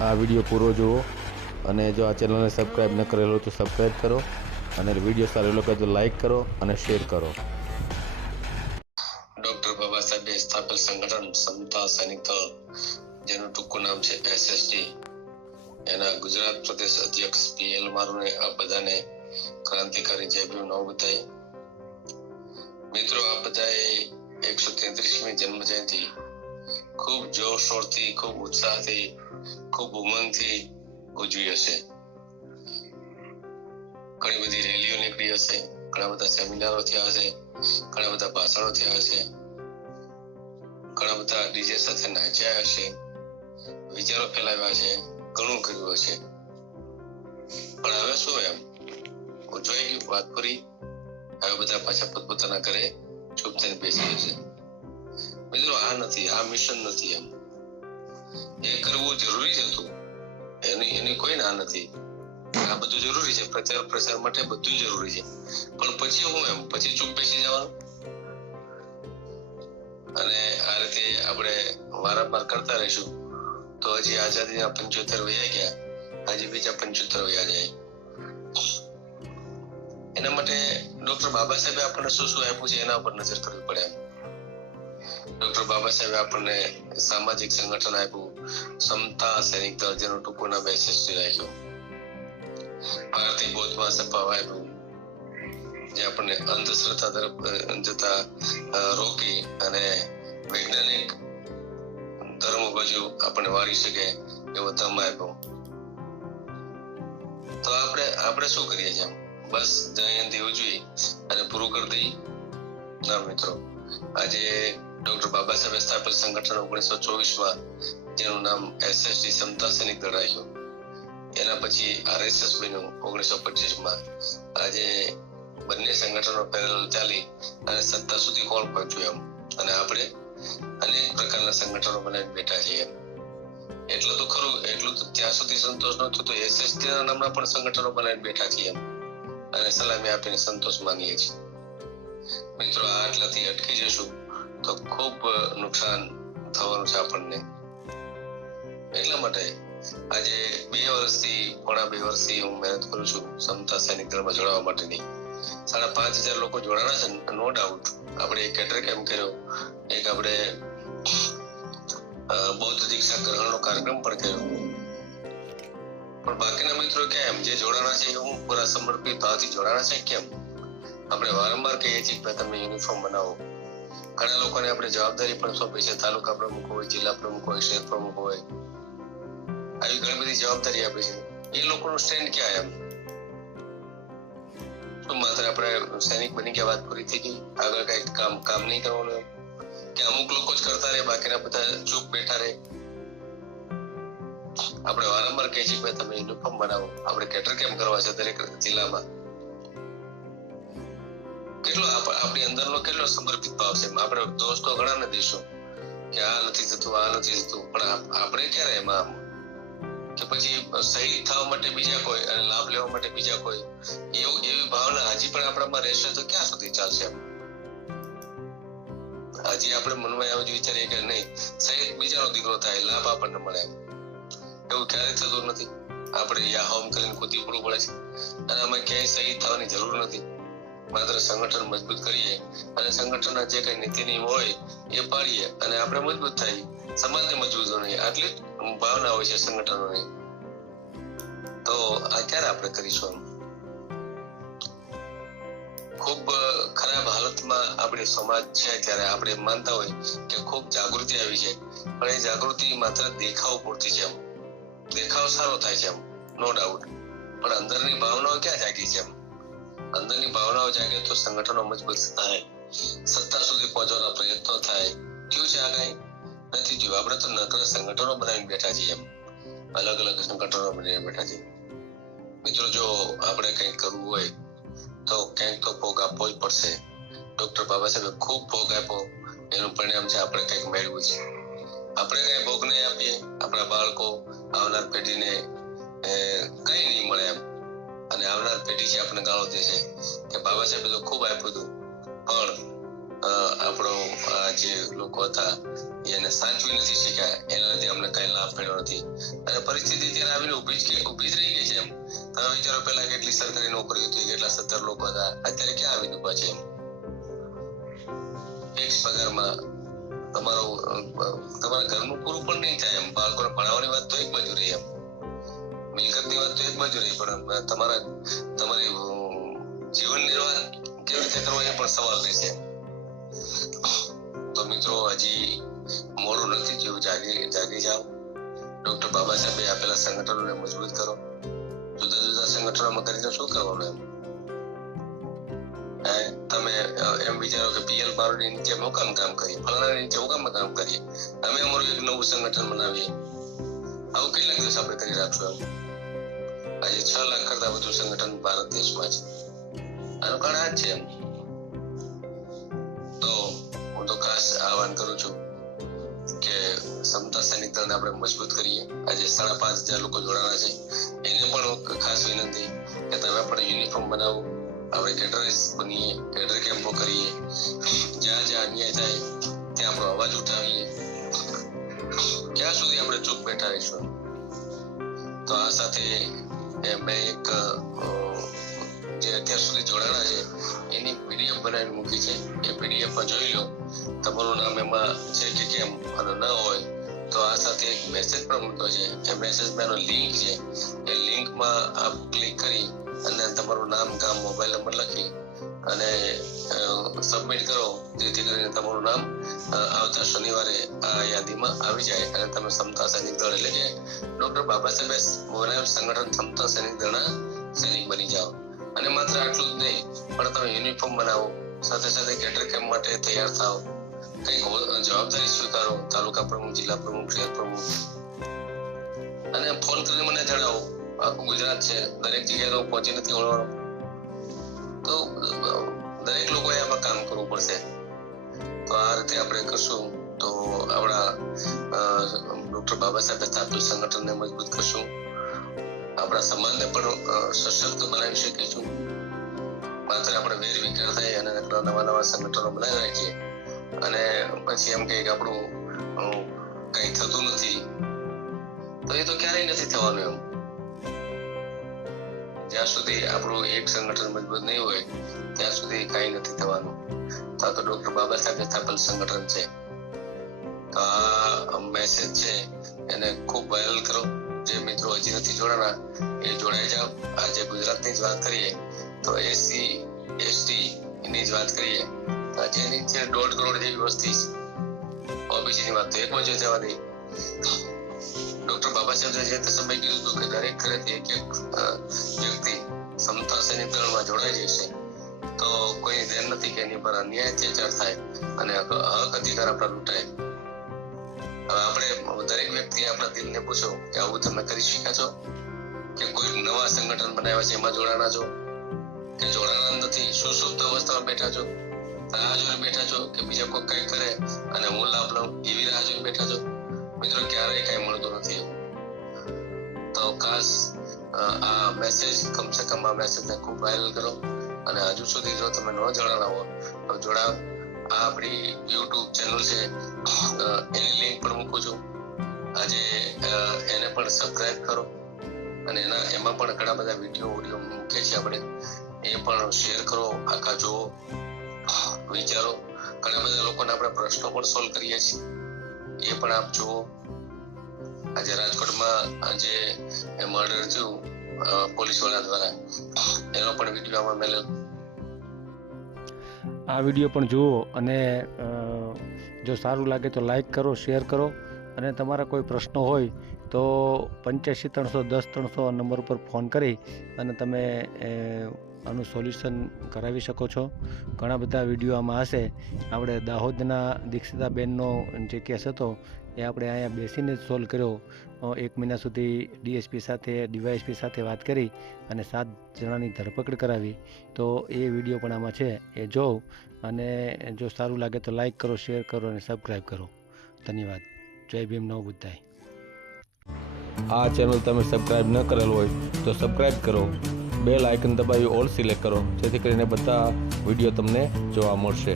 આ વિડીયો પૂરો જુઓ અને જો આ ચેનલને સબસ્ક્રાઈબ ન કરેલો તો સબસ્ક્રાઈબ કરો અને વિડીયો સારો લાગે તો લાઈક કરો અને શેર કરો. ડોક્ટર બાબા સાહેબે સ્થાપેલ સંગઠન સમતા સૈનિક દળ, જેનું ટૂંકું નામ છે SSD, એના ગુજરાત પ્રદેશ અધ્યક્ષ PL મારુને આ બધાને ક્રાંતિકારી જય ભીમ નવ બધાએ. મિત્રો, આ બધાએ 133મી જન્મ જયંતિ ખૂબ જોરશોરથી, ખૂબ ઉત્સાહથી, ખૂબ ઉમંગથી ઉજવી હશે. ઘણી બધી રેલીઓ નીકળી હશે, ઘણા બધા સેમિનારો થયા હશે, ઘણા બધા ભાષણો થયા હશે, ઘણા બધા ડીજે સાથે નાચ્યા હશે, વિચારો ફેલાવ્યા છે, ઘણું કર્યું હશે. પણ હવે શું, એમ ઉજવાઈ ગયું, વાત પૂરી. હવે બધા પાછા પોતપોતાના ઘરે ચૂપ થઈને બેસી જશે. મિત્રો, આ નથી, આ મિશન નથી. એમ એ કરવું જરૂરી જ હતું, એની કોઈ ના નથી. આ બધું જરૂરી છે, પ્રચાર પ્રસાર માટે બધું જરૂરી છે. પણ પછી હું એમ પછી ચૂપ બેસી જવાનું? અને આ રીતે આપણે વારંવાર કરતા રહીશું તો હજી આઝાદીના 75 વયા ગયા, હજી બીજા 75 વયા જાય. એના માટે ડોક્ટર બાબા સાહેબે આપણને શું શું આપ્યું છે એના ઉપર નજર કરવી પડે. ડોક્ટર બાબા સાહેબે આપણને સામાજિક સંગઠન આપ્યું, સમતા સૈનિક દળ, જેનું ટૂંકું નામ SSD રાખ્યું. ભારતીય બૌદ્ધ મહાસભા આપ્યું, જે આપણને અંધશ્રદ્ધા તરફ જતા રોકી અને વૈજ્ઞાનિક ધર્મ બાજુ આપણને વાળી શકે એવો ધર્મ આપ્યો. તો આપણે શું કરીએ છીએ? બસ જયંતિ ઉજવી અને પૂરું કરી દઈ? ના મિત્રો, આજે ડોક્ટર બાબા સાહેબે સ્થાપેલ સંગઠન 1924માં, જેનું નામ SSD સમતા સૈનિક દળ રાખ્યું, એના પછી RSS બન્યું 1925માં. આજે બંને સંગઠનો પેરેલલ ચાલી અને સત્તા સુધી કોણ પહોંચ્યું એમ, અને આપણે અનેક પ્રકારના સંગઠનો બનાવી બેઠા છીએ. એટલું તો ખરું, એટલું તો ત્યાં સુધી સંતોષ નહોતો તો SSD ના નામના પણ સંગઠનો બનાવી બેઠા છીએ અને સલામી આપીને સંતોષ માનીએ છીએ. મિત્રો, આટલાથી અટકી જશું તો ખૂબ નુકસાન થવાનું છે આપણને. એટલા માટે આજે પોણા બે વર્ષથી હું મહેનત કરું છું સમતા સૈનિક દળમાં જોડાવા માટેની. 5,500 લોકો જોડાણા છે, નો ડાઉટ. આપણે એક કેટર કેમ્પ કર્યો, એક આપણે બૌદ્ધ દીક્ષા ગ્રહણનો કાર્યક્રમ પણ કર્યો. પણ બાકીના મિત્રો કેમ, જે જોડાણા છે હું પૂરા સમર્પિત ભાવથી જોડાણા છે કેમ? આપણે વારંવાર કહીએ છીએ કે તમે યુનિફોર્મ બનાવો. ઘણા લોકોને આપણે જવાબદારી પણ સોંપી છે, તાલુકા પ્રમુખ હોય, જિલ્લા પ્રમુખ હોય, શહેર પ્રમુખ હોય, આવી ઘણી બધી જવાબદારી આપી છે. એ લોકોનું સ્ટેન્ડ ક્યાં? એમ શું માત્ર આપણે સૈનિક બની ગયા વાત પૂરી થઈ ગઈ? આગળ કઈ કામ નહીં કરવાનું? કે અમુક લોકો જ કરતા રહે, બાકીના બધા ચૂપ બેઠા રહે? આપણે વારંવાર કહીએ છીએ કે તમે યુનિફોર્મ બનાવો. આપણે કેટર કેમ્પ કરવા છે દરેક જિલ્લામાં. કેટલો આપણી અંદરનો કેટલો સમર્પિત ભાવ છે. આપણે દોસ્તો ઘણાને દઈશું કે આ નથી થતું, આ નથી થતું, પણ આપણે ક્યારે એમાં? કે પછી શહીદ થવા માટે બીજા કોઈ અને લાભ લેવા માટે બીજા કોઈ, એવી ભાવના હજી પણ આપણામાં રહેશે તો ક્યાં સુધી ચાલશે? હજી આપણે મનમાં એવું જ વિચારીએ કે નહીં, શહીદ બીજાનો દીકરો થાય, લાભ આપણને મળે. એવું ક્યારેય થતું નથી. આપણે યા હોમ કરીને કૂદી પડવું પડે છે અને આમાં ક્યાંય શહીદ થવાની જરૂર નથી. માત્ર સંગઠન મજબૂત કરીએ અને સંગઠનના જે કઈ નીતિ નિયમ હોય એ પાડીએ અને આપણે મજબૂત થાય, સમાજને મજબૂત બનાવીએ, આટલી ભાવના હોય છે સંગઠનોની. તો આ ક્યારે આપણે કરીશું? ખૂબ ખરાબ હાલતમાં આપણી સમાજ છે ત્યારે આપણે માનતા હોય કે ખૂબ જાગૃતિ આવી છે, પણ એ જાગૃતિ માત્ર દેખાવ પૂરતી છે. દેખાવ સારો થાય છે, નો ડાઉટ, પણ અંદરની ભાવનાઓ ક્યાં જાગી છે? અંદરની ભાવનાઓ જાગે તો સંગઠનો મજબૂત થાય, સત્તા સુધી પહોંચવાના પ્રયત્નો થાય. થયું છે આ કઈ? નથી થયું. આપણે તો નકર સંગઠનો બનાવીને બેઠા છીએ, અલગ અલગ સંગઠનો બનાવીને બેઠા છીએ. મિત્રો, જો આપણે કંઈક કરવું હોય તો ક્યાંક તો ભોગ આપવો જ પડશે. ડોક્ટર બાબા સાહેબે ખૂબ ભોગ આપ્યો, એનું પરિણામ છે આપણે કંઈક મેળવ્યું છે. આપણે કઈ ભોગ નહીં આપીએ, આપણા બાળકો, આવનાર પેઢીને કઈ નહીં મળે એમ. અને આવનાર પેઢી છે આપણને ગાળો દે છે કે બાબા સાહેબે તો ખૂબ આપ્યું હતું, પણ આપણો જે લોકો હતા એને સાચવી નથી શક્યા, એના લીધે અમને કઈ લાભ મળ્યો નથી. અને પરિસ્થિતિ ત્યારે આવીને ઊભી જ રહી ગઈ છે એમ. તમે વિચારો પેલા કેટલી સરકારી નોકરી હતી, કેટલા 17 લોકો હતા, અત્યારે ક્યાં આવીને ઊભા છે એમ. ફિક્સ પગારમાં તમારા ઘરનું પૂરું પણ નહીં થાય એમ. બાળકોને ભણાવવાની વાત તો એક બાજુ રહી એમ, મિલકતની વાત તો એક બાજુ રહી, પણ તમારી જીવન નિર્વાહ કેવી રીતે કરવો એ પણ સવાલ રહેશે. તો મિત્રો, હજી મોડું નથી થયું, જાગી જાઓ. ડોક્ટર બાબા સાહેબે આપેલા સંગઠનોને મજબૂત કરો. જુદા જુદા સંગઠનોમાં કરીને શું કરવાનું એમ. તમે એમ વિચારો કે પીએલ બારોની નીચે હું કામ કરીએ, ફલાણાની નીચે હું કામ કરીએ, અમે અમારું એક નવું સંગઠન બનાવીએ. આવું કેટલા દિવસ આપણે કરી રાખશું એમ. આજે 6 લાખ કરતા વધુ સંગઠન ભારત દેશમાં છે. આનું કારણ આ જ છે એમ. તો હું તો ખાસ આહવાન કરું છું કે સમતા સૈનિક દળને આપણે મજબૂત કરીએ. આજે 5,500 લોકો જોડાણા છે. એને પણ ખાસ વિનંતી કે તમે પણ યુનિફોર્મ બનાવો, આપણે કેડરીસ બનીએ, કેડર કેમ્પો કરીએ, જ્યાં જ્યાં અન્યાય થાય ત્યાં આપણો અવાજ ઉઠાવીએ. ક્યાં સુધી આપણે ચૂપ બેઠા રહીશું? તો આ સાથે મેં એક જે અત્યાર સુધી જોડાણા છે એની પીડીએફ બનાવીને મૂકી છે. એ પીડીએફ માં જોઈ લો, તમારું નામ એમાં છે કે કેમ, અને ન હોય તો આ સાથે એક મેસેજ પણ મૂક્યો છે. એ મેસેજમાં એનો લિંક છે. એ લિંકમાં આપ ક્લિક કરી અને તમારું નામ, ગામ, મોબાઈલ નંબર લખી અને સબમિટ કરો, જેથી કરીને તમારું નામ આવતા શનિવારે આ યાદીમાં આવી જાય અને તમે સમતા સૈનિક દળ એટલે કે ડોક્ટર બાબા સાહેબે બનાવેલ સંગઠન સમતા સૈનિક દળના સૈનિક બની જાઓ. અને માત્ર આટલું જ નહીં, પણ તમે યુનિફોર્મ બનાવો, સાથે સાથે કેડર કેમ્પ માટે તૈયાર થાઓ, કંઈક જવાબદારી સ્વીકારો, તાલુકા પ્રમુખ, જિલ્લા પ્રમુખ, શહેર પ્રમુખ, અને ફોન કરીને મને જણાવો. આખું ગુજરાત છે, દરેક જગ્યાએ તો પહોંચી નથી વળવાનો, તો દરેક લોકોએ આમાં કામ કરવું પડશે. તો આ રીતે આપણે કરશું તો આપણા ડોક્ટર બાબા સાહેબે સ્થાપિત સંગઠનને મજબૂત કરશું, આપણા સમાજને પણ સશક્ત બનાવી શકીશું. માત્ર આપણે વેર વિખેર થઈ અને નવા સંગઠનો બનાવી રાખીએ અને પછી એમ કહીએ કે આપણું કઈ થતું નથી, તો એ તો ક્યારેય નથી થવાનું એમ. જ્યાં સુધી આપણું એક સંગઠન મજબૂત નહીં હોય ત્યાં સુધી કઈ નથી થવાનું. તો ડોક્ટર બાબા સાહેબે સ્થાપેલ સંગઠન છે. તો આ મેસેજ છે એને ખૂબ વાયરલ કરો. જે મિત્રો હજી નથી જોડાણા એ જોડાઈ જાઓ. આજે ગુજરાતની જ વાત કરીએ તો SC ST ની જ વાત કરીએ તો જેની છે 1.5 કરોડ જેવી વસ્તી છે. OBC ની વાત તો એક વચ્ચે જવા દે. ડોક્ટર બાબા સાહેબે જે તે સમય કીધું હતું કે દરેક ઘરેથી એક વ્યક્તિ સમતા સૈનિક દળમાં જોડાઈ જશે તો કોઈ ધ્યાન નથી કે એની પર અન્યાય અત્યાચાર થાય અને હક અધિકાર આપણા લૂંટાય. હવે આપણે દરેક વ્યક્તિ આપણા દિલને પૂછો કે આવું તમે કરી શક્યા છો કે કોઈ નવા સંગઠન બનાવ્યા છે એમાં જોડાણા છો કે જોડાણા નથી? સુસુપ્ત અવસ્થામાં બેઠા છો, રાહ જોઈને બેઠા છો કે બીજા કોઈ કઈ કરે અને હું લાભ લઉં એવી રાહ જોઈને બેઠા છો? મિત્રો, ક્યારેય કઈ મળતું નથી. તો ખાસ આ મેસેજ કમસે કમ આ મેસેજને ખૂબ વાયરલ કરો અને હજુ સુધી જો તમે ન જોડાણા હો તો જોડાવ. આ આપણી YouTube ચેનલ છે, એની લિંક પણ મૂકું છું. આજે એને પણ સબસ્ક્રાઇબ કરો અને એમાં પણ ઘણા બધા વિડીયો મૂકે છે આપણે, એ પણ શેર કરો, આખા જુઓ, વિચારો. ઘણા બધા લોકોને આપણે પ્રશ્નો પણ સોલ્વ કરીએ છીએ, એ પણ આપ જુઓ. આજે રાજકોટમાં આજે મર્ડર થયું પોલીસ વાળા દ્વારા, એનો પણ વિડીયો આમાં મેળવ્યો. આ વિડીયો પણ જુઓ અને જો સારું લાગે તો લાઈક કરો, શેર કરો અને તમારા કોઈ પ્રશ્નો હોય તો 85 310 300 નંબર ઉપર ફોન કરી અને તમે આનું સોલ્યુશન કરાવી શકો છો. ઘણા બધા વિડીયો આમાં હશે. આપણે દાહોદના દીક્ષિતાબેનનો જે કેસ હતો એ આપણે અહીંયા બેસીને જ સોલ્વ કર્યો. 1 મહિના સુધી DSP સાથે, DYSP સાથે વાત કરી અને 7 જણાની ધરપકડ કરાવી. તો એ વિડીયો પણ આમાં છે, એ જોવો અને જો સારું લાગે તો લાઈક કરો, શેર કરો અને સબસ્ક્રાઈબ કરો. ધન્યવાદ. જય ભીમ, નવ બુદ્ધાય. આ ચેનલ તમે સબસ્ક્રાઇબ ન કરેલ હોય તો સબસ્ક્રાઇબ કરો, બેલ આઇકન દબાવી ઓલ સિલેક્ટ કરો, જેથી કરીને બધા વિડીયો તમને જોવા મળશે.